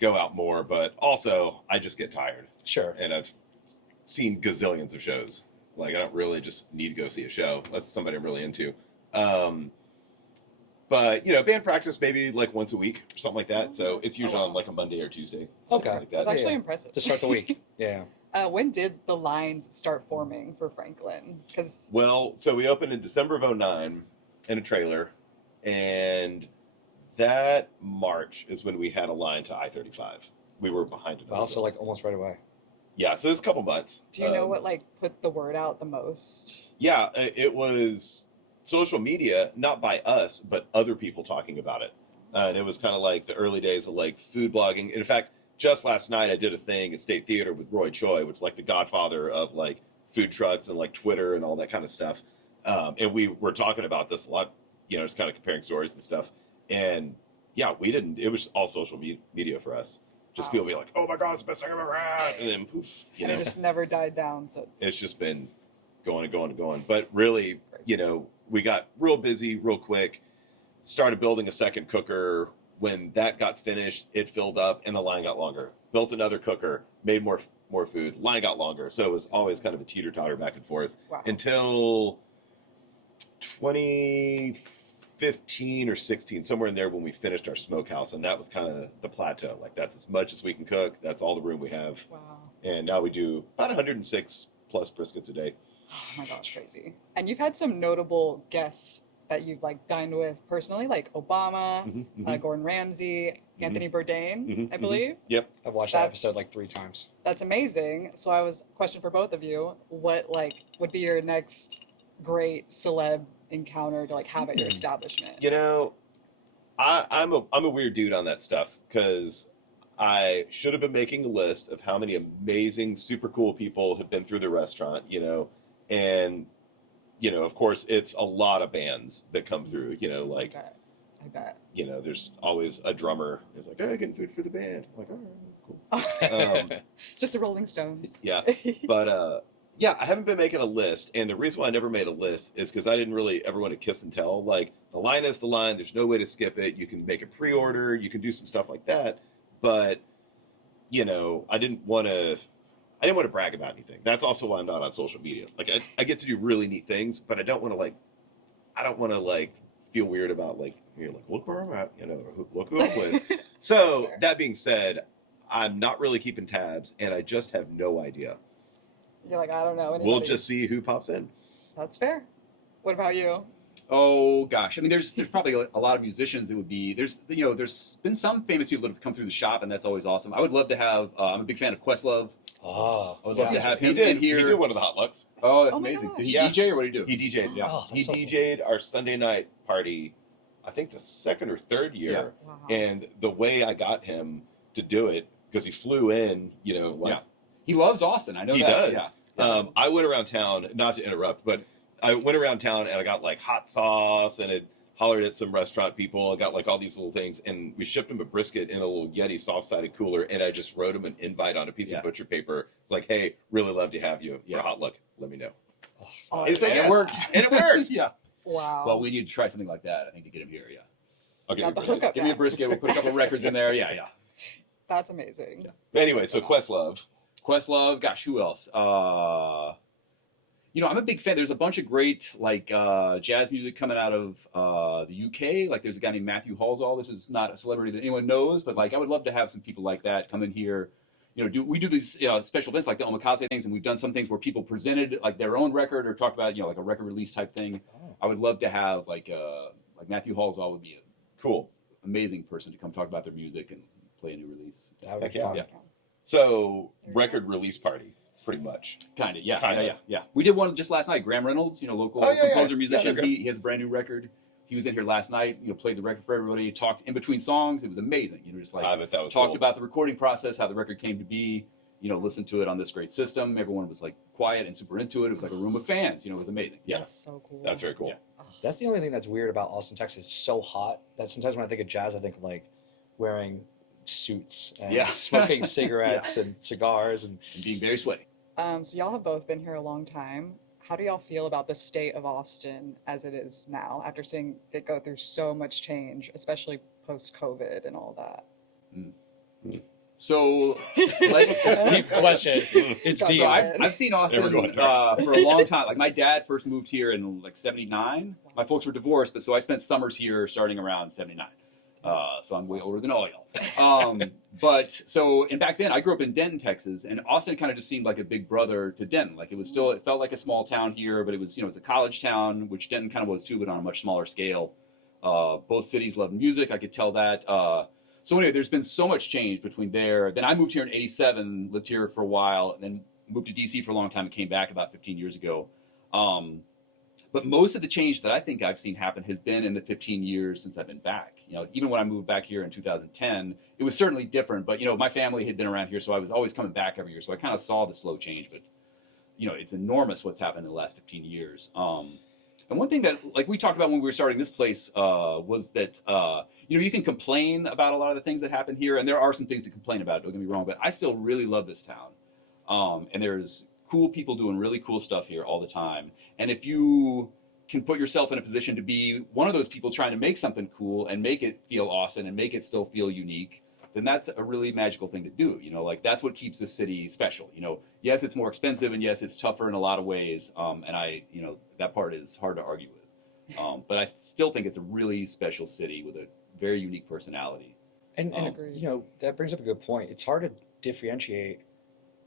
go out more, but also I just get tired. Sure. And I've seen gazillions of shows. Like, I don't really just need to go see a show. That's somebody I'm really into. But, band practice maybe like once a week or something like that. So it's usually on like a Monday or Tuesday. Something Okay. like That's that. actually Yeah. impressive. To start the week. Yeah. When did the lines start forming for Franklin? Because Well, so we opened in December of 2009 in a trailer. And that March is when we had a line to I-35. We were behind it. Well, so like almost right away. Yeah, so it was a couple months. Do you know what like put the word out the most? Yeah, it was social media, not by us, but other people talking about it. And it was kind of like the early days of like food blogging. In fact, just last night I did a thing at State Theater with Roy Choi, which is like the godfather of like food trucks and like Twitter and all that kind of stuff. And we were talking about this a lot, just kind of comparing stories and stuff. And yeah, it was all social media for us. Just people be like, oh my God, it's the best thing I've ever had. And then poof, And it just never died down since. it's just been going and going and going. But really, we got real busy real quick, started building a second cooker. When that got finished, it filled up and the line got longer. Built another cooker, made more food, line got longer. So it was always kind of a teeter-totter back and forth until 2015 or 16, somewhere in there when we finished our smokehouse. And that was kind of the plateau. Like that's as much as we can cook. That's all the room we have. Wow. And now we do about 106 plus briskets a day. Oh my gosh, crazy. And you've had some notable guests that you've like dined with personally, like Obama, Gordon Ramsay, Anthony Bourdain, I believe. Yep. I've watched that episode like 3 times. That's amazing. So question for both of you, what like would be your next great celeb encounter to like have at your establishment? I'm a weird dude on that stuff because I should have been making a list of how many amazing, super cool people have been through the restaurant, and of course, it's a lot of bands that come through, like, I bet. There's always a drummer who's like, hey, getting food for the band. I'm like, all right, cool. Just the Rolling Stones. Yeah. But, I haven't been making a list. And the reason why I never made a list is because I didn't really ever want to kiss and tell. Like, the line is the line. There's no way to skip it. You can make a pre-order. You can do some stuff like that. But, I didn't want to brag about anything. That's also why I'm not on social media. Like I get to do really neat things, but I don't want to feel weird about look where I'm at, look who I'm with. So that being said, I'm not really keeping tabs and I just have no idea. You're like, I don't know. Anybody. We'll just see who pops in. That's fair. What about you? Oh gosh, I mean, there's probably a lot of musicians that would be there's been some famous people that have come through the shop, and that's always awesome. I would love to have. I'm a big fan of Questlove. Oh, I would love to have him in here. He did one of the hot lucks. Oh, that's Oh my amazing. gosh. Did he Yeah. DJ or what did he do? He DJ'd. Yeah. Oh, He that's so DJ'd our Sunday night party, I think the second or third year. Yeah. Wow. And the way I got him to do it, because he flew in, Yeah. He loves Austin. I know he that. does. Yeah. I went around town, not to interrupt, but I went around town and I got like hot sauce and it hollered at some restaurant people. I got like all these little things and we shipped him a brisket in a little Yeti soft-sided cooler and I just wrote him an invite on a piece of butcher paper. It's like, hey, really love to have you for a hot luck. Let me know. Oh, And he said And it yes. worked. And it worked. Yeah. wow. Well, we need to try something like that. I think to get him here. Yeah. I'll give Got you a the brisket. hookup Give me a now. brisket. We'll put a couple of records in there. Yeah. Yeah. That's amazing. Yeah. Anyway, so Questlove. Questlove. Gosh, who else? I'm a big fan. There's a bunch of great jazz music coming out of the UK. Like there's a guy named Matthew Halsall. This is not a celebrity that anyone knows, but like I would love to have some people like that come in here. We do these special events like the Omakase things, and we've done some things where people presented like their own record or talked about like a record release type thing. Oh. I would love to have like Matthew Halsall would be a Cool. amazing person to come talk about their music and play a new release. That would Heck be yeah. fun. Yeah. So record release party, pretty much. Kind of, yeah, Kinda. yeah. We did one just last night. Graham Reynolds, local Oh, yeah, composer, yeah. musician. Yeah, they're He has a brand new record. He was in here last night. Played the record for everybody. Talked in between songs. It was amazing. Just like I bet that was talked cool. about the recording process, how the record came to be. Listened to it on this great system. Everyone was like quiet and super into it. It was like a room of fans. It was amazing. Yeah. That's so cool. That's very cool. Yeah. That's the only thing that's weird about Austin, Texas. It's so hot that sometimes when I think of jazz, I think of like wearing suits and Yeah. smoking cigarettes and cigars and And being very sweaty. So y'all have both been here a long time. How do y'all feel about the state of Austin as it is now after seeing it go through so much change, especially post-COVID and all that? So, like, deep question. It's Got deep. So it. I've seen Never Austin going dark. for a long time. Like my dad first moved here in like '79. My folks were divorced, but so I spent summers here starting around '79. So I'm way older than all y'all. And back then I grew up in Denton, Texas, and Austin kind of just seemed like a big brother to Denton. Like it felt like a small town here, but it was it's a college town, which Denton kind of was too, but on a much smaller scale. Both cities love music. I could tell that. So anyway, there's been so much change between there. Then I moved here in '87, lived here for a while, and then moved to DC for a long time and came back about 15 years ago. But most of the change that I think I've seen happen has been in the 15 years since I've been back. Even when I moved back here in 2010, it was certainly different. But my family had been around here, so I was always coming back every year. So I kind of saw the slow change. But it's enormous what's happened in the last 15 years. And one thing that, like we talked about when we were starting this place, was that you can complain about a lot of the things that happen here, and there are some things to complain about. Don't get me wrong, but I still really love this town. And there's cool people doing really cool stuff here all the time. And if you can put yourself in a position to be one of those people trying to make something cool and make it feel awesome and make it still feel unique, then that's a really magical thing to do. That's what keeps the city special. Yes, it's more expensive, and yes, it's tougher in a lot of ways. And that part is hard to argue with. But I still think it's a really special city with a very unique personality. And that brings up a good point. It's hard to differentiate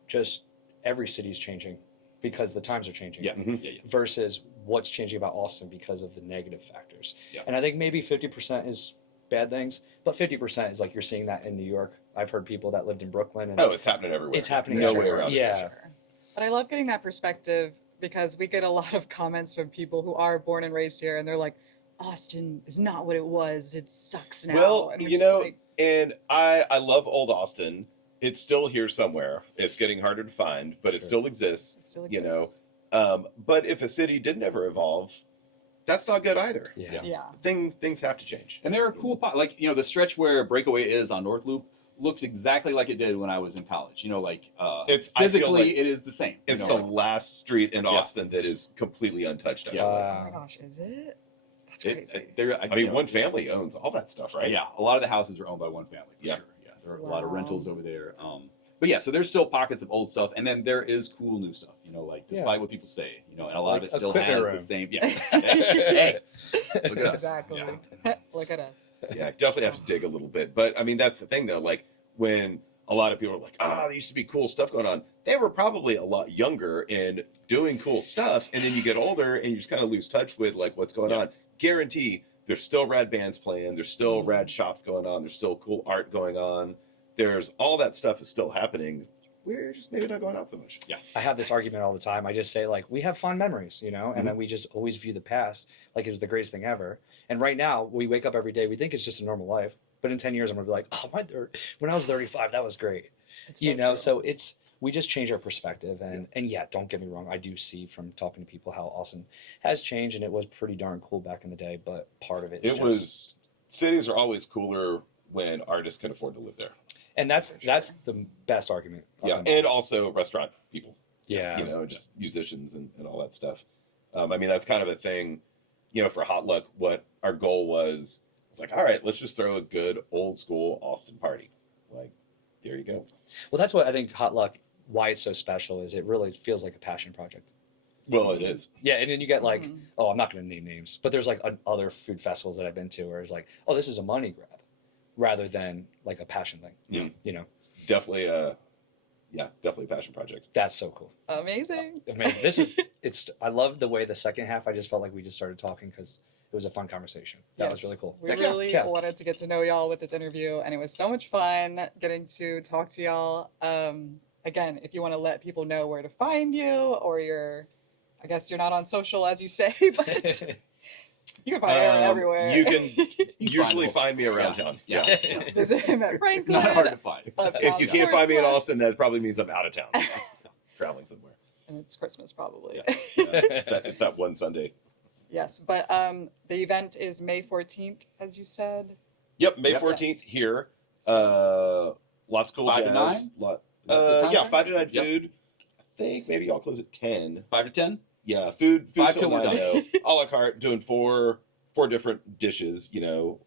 just every city's changing because the times are changing. Yeah. Mm-hmm. Yeah. Versus what's changing about Austin because of the negative factors. Yeah. And I think maybe 50% is bad things, but 50% is like you're seeing that in New York. I've heard people that lived in Brooklyn. And it's happening everywhere. It's happening no way everywhere. around Yeah. it. Sure. But I love getting that perspective because we get a lot of comments from people who are born and raised here, and they're like, Austin is not what it was. It sucks now. Well, and we're just like, and I love old Austin. It's still here somewhere. It's getting harder to find, but it still exists. it still exists. But if a city didn't ever evolve, that's not good either. Yeah. Things have to change. And there are cool the stretch where Breakaway is on North Loop looks exactly like it did when I was in college. It's physically it is the same. It's the last street in Austin that is completely untouched. Yeah. Oh my gosh, is it? That's crazy. One family owns all that stuff, right? Yeah, a lot of the houses are owned by one family. For sure. Yeah, there are a lot of rentals over there. But yeah, so there's still pockets of old stuff, and then there is cool new stuff. Despite what people say, and a lot of it still has the same. Yeah. Hey, look at us. Exactly. Yeah. Look at us. Yeah, definitely have to dig a little bit. But I mean, that's the thing, though. Like when a lot of people are like, there used to be cool stuff going on. They were probably a lot younger and doing cool stuff, and then you get older and you just kind of lose touch with like what's going on. Guarantee there's still rad bands playing. There's still rad shops going on. There's still cool art going on. There's all that stuff is still happening. We're just maybe not going out so much. Yeah. I have this argument all the time. I just say like, we have fond memories, and then we just always view the past like it was the greatest thing ever. And right now we wake up every day, we think it's just a normal life. But in 10 years, I'm going to be like, when I was 35, that was great. It's so true. So we just change our perspective. And yeah, don't get me wrong. I do see from talking to people how Austin has changed, and it was pretty darn cool back in the day. But part of it is cities are always cooler when artists can afford to live there. And that's the best argument. Yeah, and also restaurant people. Yeah. Just musicians and all that stuff. I mean, that's kind of a thing, for Hot Luck, what our goal was. It's like, all right, let's just throw a good old school Austin party. Like, there you go. Well, that's what I think Hot Luck, why it's so special, is it really feels like a passion project. Well, it is. Yeah, and then you get like, I'm not going to name names, but there's like other food festivals that I've been to where it's like, this is a money grab rather than like a passion thing. It's definitely a passion project. That's so cool. Amazing. I love the way the second half, I just felt like we just started talking because it was a fun conversation. That was really cool. We really wanted to get to know y'all with this interview, and it was so much fun getting to talk to y'all. Again, if you want to let people know where to find you, or I guess you're not on social as you say, but you can find me everywhere. You can usually find me around town. Yeah. Visit him at Franklin. Not hard to find. If you can't find me in Austin, that probably means I'm out of town. Traveling somewhere. And it's Christmas, probably. Yeah. It's that one Sunday. Yes, but the event is May 14th, as you said. Yep, May 14th here. Lots of cool 5 jazz. to 9? 5 to 9 food. I think maybe y'all close at 10. 5 to 10? Yeah, food 5 till till we're 9, done. a la carte, doing four different dishes,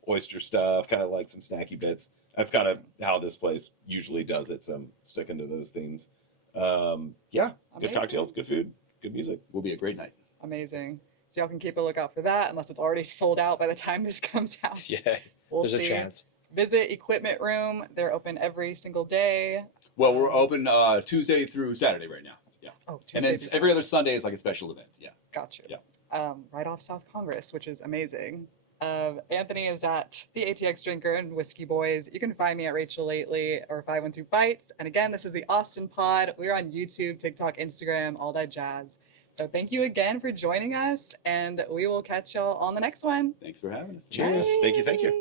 oyster stuff, kind of like some snacky bits. That's kind of how this place usually does it, so I'm sticking to those themes. Good Amazing. cocktails, good food, good music. Will be a great night. Amazing. So y'all can keep a lookout for that, unless it's already sold out by the time this comes out. Yeah, We'll there's see. a chance. Visit Equipment Room. They're open every single day. Well, we're open Tuesday through Saturday right now. Yeah. Oh, And Tuesday it's through every other Sunday is like a special event. Yeah. Got you. Yeah. Right off South Congress, which is amazing. Anthony is at the ATX Drinker and Whiskey Boys. You can find me at Rachel Lately or 512 Bites. And again, this is the Austin Pod. We're on YouTube, TikTok, Instagram, all that jazz. So thank you again for joining us, and we will catch y'all on the next one. Thanks for having us. Cheers. Thank you.